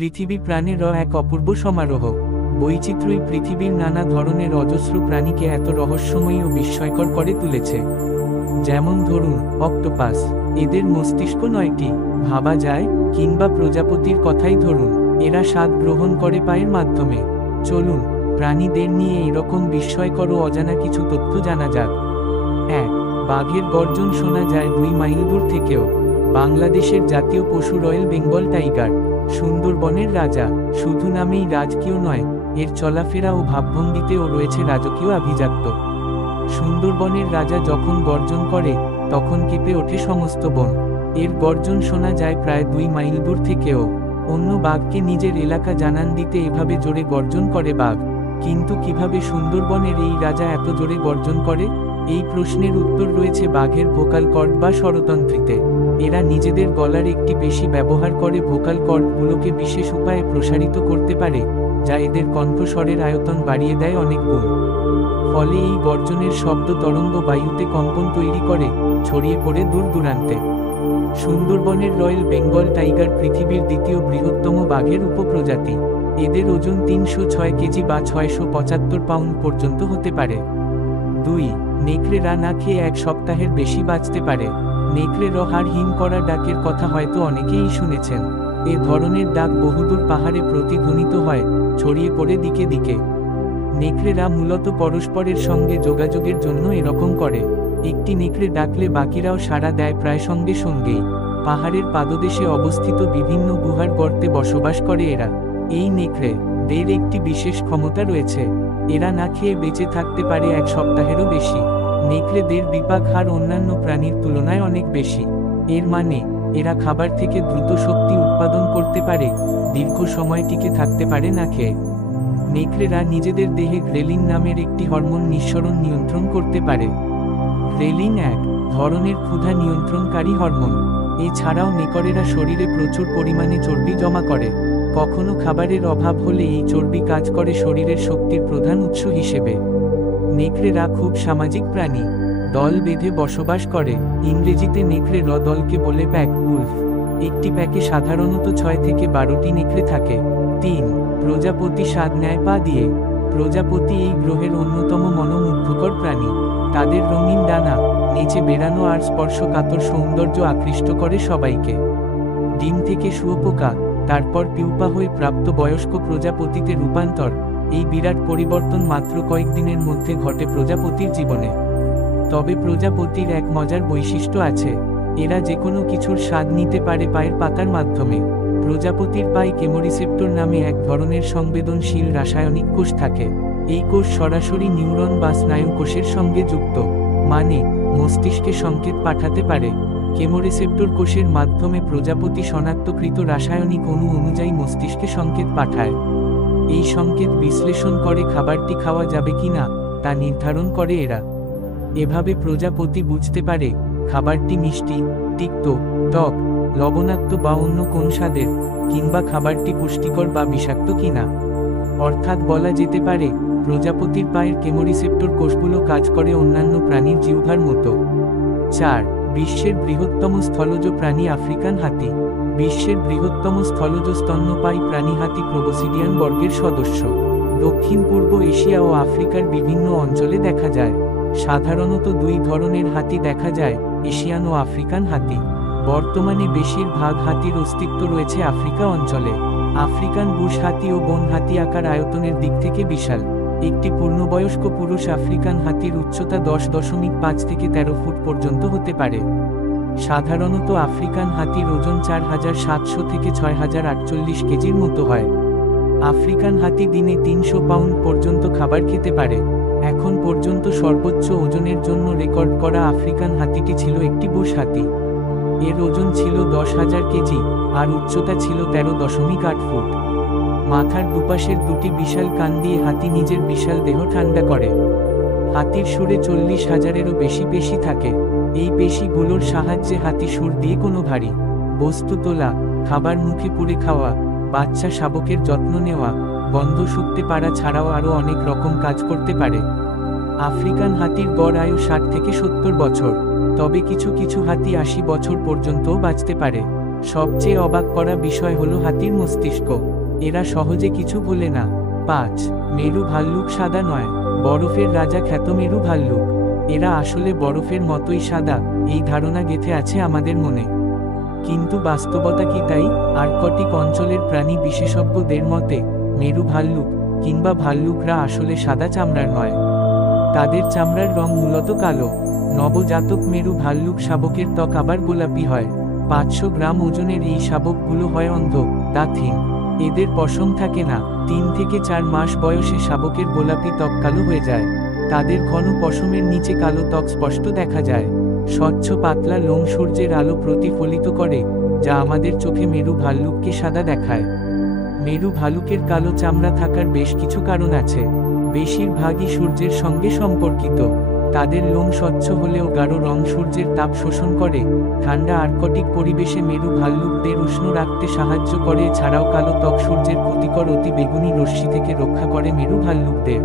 পৃথিবী প্রাণের এক অপূর্ব সমারোহ। বৈচিত্র্যই পৃথিবীর নানা ধরনের অজস্র প্রাণীকে এত রহস্যময়ী ও বিস্ময়কর করে তুলেছে। যেমন ধরুন অক্টোপাস, এদের মস্তিষ্ক 9টি, ভাবা যায়। কিংবা প্রজাপতির কথাই ধরুন, এরা স্বাদ গ্রহণ করে পায়ের মাধ্যমে। চলুন প্রাণীদের নিয়ে এরকম বিস্ময়কর ও অজানা কিছু তথ্য জানা যাক। 1. বাঘের গর্জন শোনা যায় 2 মাইল দূর থেকেও। বাংলাদেশের জাতীয় পশু রয়্যাল বেঙ্গল টাইগার, সুন্দরবনের রাজা। শুধু নামেই রাজকীয় নয়, এর চলাফেরা ও ভাবভঙ্গিতেও রয়েছে রাজকীয় আভিজাত্য। সুন্দরবনের রাজা যখন গর্জন করে, তখন কেঁপে ওঠে সমস্ত বন। এর গর্জন শোনা যায় প্রায় 2 মাইল দূর থেকেও। অন্য বাঘকে নিজের এলাকা জানান দিতে এভাবে জোরে গর্জন করে বাঘ। কিন্তু কিভাবে সুন্দরবনের এই রাজা এত জোরে গর্জন করে? এই প্রশ্নের উত্তর রয়েছে বাঘের ভোকাল কর্ড বা স্বরতন্ত্রীতে। এরা নিজেদের গলার একটি পেশি ব্যবহার করে ভোকাল কর্ডগুলোকে বিশেষ উপায়ে প্রসারিত করতে পারে, যা এদের কণ্ঠস্বরের আয়তন বাড়িয়ে দেয় অনেক গুণ। ফলে এই গর্জনের শব্দ তরঙ্গ বায়ুতে কম্পন তৈরি করে, ছড়িয়ে পড়ে দূর দূরান্তে। সুন্দরবনের রয়্যাল বেঙ্গল টাইগার পৃথিবীর দ্বিতীয় বৃহত্তম বাঘের উপপ্রজাতি। এদের ওজন 306 কেজি বা 675 পাউন্ড পর্যন্ত হতে পারে। 2. নেকড়েরা না খেয়ে 1 সপ্তাহের বেশি বাঁচতে পারে। নেকড়ের হাড় হিম করা ডাকের কথা হয়তো অনেকেই শুনেছেন। এ ধরনের ডাক বহুদূর পাহাড়ে প্রতিধ্বনিত হয়, ছড়িয়ে পড়ে দিকে দিকে। নেকড়েরা মূলত পরস্পরের সঙ্গে যোগাযোগের জন্য এরকম করে। একটি নেকড়ে ডাকলে বাকিরাও সাড়া দেয় প্রায় সঙ্গে সঙ্গেই। পাহাড়ের পাদদেশে অবস্থিত বিভিন্ন গুহার গর্তে বসবাস করে এরা। এই নেকড়েদের একটি বিশেষ ক্ষমতা রয়েছে, এরা না খেয়ে বেঁচে থাকতে পারে 1 সপ্তাহেরও বেশি। নেকড়েদের বিপাক হার অন্যান্য প্রাণীর তুলনায় অনেক বেশি। এর মানে এরা খাবার থেকে দ্রুত শক্তি উৎপাদন করতে পারে, দীর্ঘ সময় টিকে থাকতে পারে না খেয়ে। নেকড়েরা নিজেদের দেহে গ্রেলিন নামের একটি হরমোন নিঃসরণ নিয়ন্ত্রণ করতে পারে। গ্রেলিন এক ধরনের ক্ষুধা নিয়ন্ত্রণকারী হরমোন। এছাড়াও নেকড়েরা শরীরে প্রচুর পরিমাণে চর্বি জমা করে। কখনো খাবারের অভাব হলে এই চর্বি কাজ করে শরীরের শক্তির প্রধান উৎস হিসেবে। নেকড়েরা খুব সামাজিক প্রাণী, দল বেঁধে বসবাস করে। ইংরেজিতে নেকড়ে দলকে বলে প্যাক, উলফ। একটি প্যাকে সাধারণত 6 থেকে 12টি নেকড়ে থাকে। 3. প্রজাপতি স্বাদ নেয় পা দিয়ে। প্রজাপতি এই গ্রহের অন্যতম মনোমুগ্ধকর প্রাণী। তাদের রঙিন ডানা, নিচে বেড়ানো আর স্পর্শকাতর সৌন্দর্য আকৃষ্ট করে সবাইকে। ডিম থেকে শুঁয়োপোকা, তারপর পিউপা হয়ে প্রাপ্ত বয়স্ক প্রজাপতিতে রূপান্তর, এই বিরাট পরিবর্তন মাত্র কয়েকদিনের মধ্যে ঘটে প্রজাপতির জীবনে। তবে প্রজাপতির এক মজার বৈশিষ্ট্য আছে, এরা যেকোনো কিছুর স্বাদ নিতে পারে পায়ের পাতার মাধ্যমে। প্রজাপতির পায়ে কেমোরিসেপ্টর নামে এক ধরনের সংবেদনশীল রাসায়নিক কোষ থাকে। এই কোষ সরাসরি নিউরন বা স্নায়ু কোষের সঙ্গে যুক্ত, মানে মস্তিষ্কে সংকেত পাঠাতে পারে। কেমোরিসেপ্টর কোষের মাধ্যমে প্রজাপতি শনাক্তকৃত রাসায়নিক অণু অনুযায়ী মস্তিষ্কে সংকেত পাঠায়। এই সংকেত বিশ্লেষণ করে খাবারটি খাওয়া যাবে কিনা তা নির্ধারণ করে এরা। এভাবে প্রজাপতি বুঝতে পারে খাবারটি মিষ্টি, তিক্ত, টক, লবণাক্ত বা অন্য কোন স্বাদের, কিংবা খাবারটি পুষ্টিকর বা বিষাক্ত কিনা। অর্থাৎ বলা যেতে পারে প্রজাপতির পায়ের কেমোরিসেপ্টর কোষগুলো কাজ করে অন্যান্য প্রাণীর জিহ্বার মতো। 4. বিশ্বের বৃহত্তম স্থলজ প্রাণী আফ্রিকান হাতি। বিশ্বের বৃহত্তম স্থলজ স্তন্যপায়ী প্রাণী হাতি প্রোবসিডিয়ান বর্গের সদস্য। দক্ষিণ পূর্ব এশিয়া ও আফ্রিকার বিভিন্ন অঞ্চলে দেখা যায়। সাধারণত 2 ধরনের হাতি দেখা যায়, এশিয়ান ও আফ্রিকান হাতি। বর্তমানে বেশিরভাগ হাতির অস্তিত্ব রয়েছে আফ্রিকা অঞ্চলে। আফ্রিকান বুশ হাতি ও বন হাতি আকার আয়তনের দিক থেকে বিশাল। একটি পূর্ণবয়স্ক পুরুষ আফ্রিকান হাতির উচ্চতা 10.5 থেকে 13 ফুট পর্যন্ত হতে পারে। সাধারণত আফ্রিকান হাতির ওজন 4700 থেকে 6048 কেজির মতো হয়। আফ্রিকান হাতি দিনে 300 পাউন্ড পর্যন্ত খাবার খেতে পারে। এখন পর্যন্ত সর্বোচ্চ ওজনের জন্য রেকর্ড করা আফ্রিকান হাতিটি ছিল একটি বুশ হাতি। এর ওজন ছিল 10,000 কেজি আর উচ্চতা ছিল 13.8 ফুট। মাথার দুপাশের 2টি বিশাল কান দিয়ে হাতি নিজের বিশাল দেহ ঠান্ডা করে। হাতির সুরে 40,000-এরও বেশি পেশি থাকে। এই পেশিগুলোর সাহায্যে হাতি সুর দিয়ে কোনো ভারী বস্তু তোলা, খাবার মুখে পুরে খাওয়া, বাচ্চা শাবকের যত্ন নেওয়া, গন্ধ শুঁকতে পারা ছাড়াও আরও অনেক রকম কাজ করতে পারে। আফ্রিকান হাতির গড় আয়ু 60 থেকে 70 বছর, তবে কিছু কিছু হাতি 80 বছর পর্যন্তও বাঁচতে পারে। সবচেয়ে অবাক করা বিষয় হলো হাতির মস্তিষ্ক। এরা সহজে কিছু ভোলে না। 5. মেরু ভাল্লুক সাদা নয়, বরফের রাজা খ্যাত মেরু ভাল্লুক। এরা আসলে বরফের মতোই সাদা, এই ধারণা গেঁথে আছে আমাদের মনে। কিন্তু বাস্তবতা কি তাই? আর্কটিক অঞ্চলের প্রাণী বিশেষজ্ঞদের মতে মেরু ভাল্লুক কিংবা ভাল্লুকরা আসলে সাদা চামড়ার নয়। তাদের চামড়ার রং মূলত কালো। নবজাতক মেরু ভাল্লুক শাবকের ত্বক আবার গোলাপি হয়। 500 গ্রাম ওজনের এই শাবকগুলো হয় অন্ধ, দাঁতহীন। এদের পশম থাকে না। 3 থেকে 4 মাস বয়সে শাবকের গোলাপি ত্বক কালো হয়ে যায়। তাদের ঘন পশমের নিচে কালো ত্বক স্পষ্ট দেখা যায়। স্বচ্ছ পাতলা লোম সূর্যের আলো প্রতিফলিত করে, যা আমাদের চোখে মেরু ভাল্লুককে সাদা দেখায়। মেরু ভালুকের কালো চামড়া থাকার বেশ কিছু কারণ আছে। বেশিরভাগই সূর্যের সঙ্গে সম্পর্কিত। তাদের লোম স্বচ্ছ হলেও গাঢ় রং সূর্যের তাপ শোষণ করে। ঠান্ডা আর্কটিক পরিবেশে মেরু ভাল্লুকদের উষ্ণ রাখতে সাহায্য করে। এছাড়াও কালো ত্বক সূর্যের ক্ষতিকর অতি বেগুনি রশ্মি থেকে রক্ষা করে মেরু ভাল্লুকদের।